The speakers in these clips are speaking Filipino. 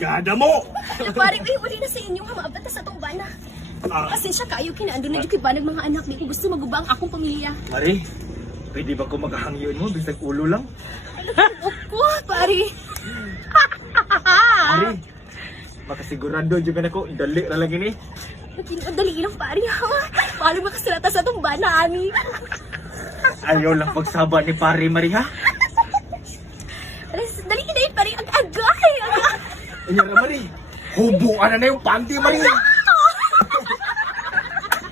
Brigada mo! Pare, uli na sa inyo, maabot na sa itong bana. Kasi siya kayo, kinaandun na yung kibanag mga anak. Di ko gusto magubang akong pamilya. Mari, pwede ba ko maghahangyon mo? Bisag ulo lang. Opo, pare. Mari, makasigurado juga na ko. Dali na lang ini. Dali lang, pare. Paano makasalata sa itong bana, ani? Ayaw lang pagsaba ni pare, Mari, ha? Dali na yun, pare. Agay! Inya na, Mari. Hubuan na yung panty, Mari.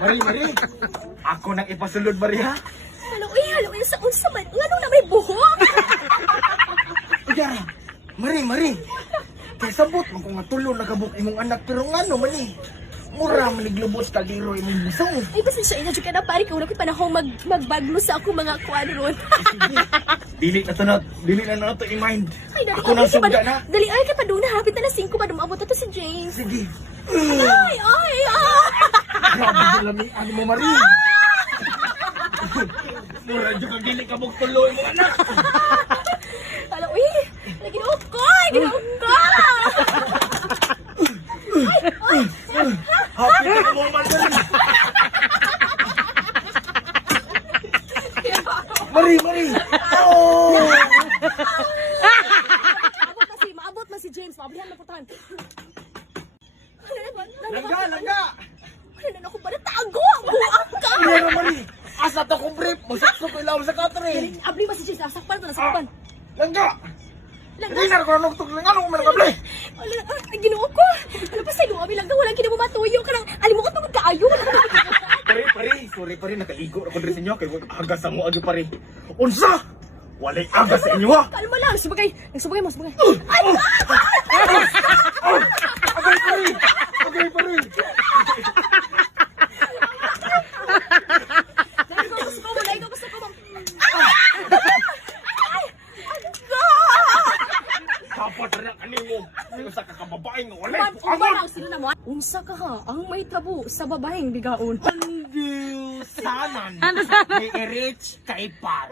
Mari. Ako nang ipasulod, Mari, ha? Halo, sa unsa man. Nga na may buhok. Uya, Mari. Kaya sabot mo kung natulo nagabuk imong anak. Pero nga no, Mari. Mura maniglubos kaldiro imong bisong. Ay, basta siya ina ka na, pare. Kung nakoy panahon magbaglo sa ako mga kwadron. Dili na to i-mind. Ay, dali. Ako nang sugda na. Dali, ay, kay Paduna. Hapit na na 5 pa dumabot na to si James. Sige. Ay. Grabe yung lamig. Ano mo, Mari? Mura dyan kang dili ka magtuloy mo, anak. Halo, ginawa ko. Happy ka mo, Mari. Mari. Oh! Maabot na si James. Mablihan na putahan. Langga! Ano na ako ba natago? Buwak ka! Mira, Mari. Asa to kong brief. Masaksok ko ilaw sa katri. Abli ba si James? Nasakpan ko, nasakpan. Langga! Rinar ko na nuktok lang. Ano ko managabli? Ay, ginoo ko. Ano pa sa'yo? Abi lang ka, walang kinamamatuyo ka lang. Alim mo ko tungod kaayo. Pare. Sorry, pare. Nakaligo ako rin sa inyo. Kaya huwag agas sa mo agi, pare. Unsa? Walay agas sa inyo, ha? Kalma lang. Nagsubagay mo. Ay, pare. Ikaw gusto ko. Dapat rin ang animo. Sa kakababaeng walay. Unsa ka ha? Ang may tabo sa babaeng bigaon. Hindi sanan. May i-reach kay Pat.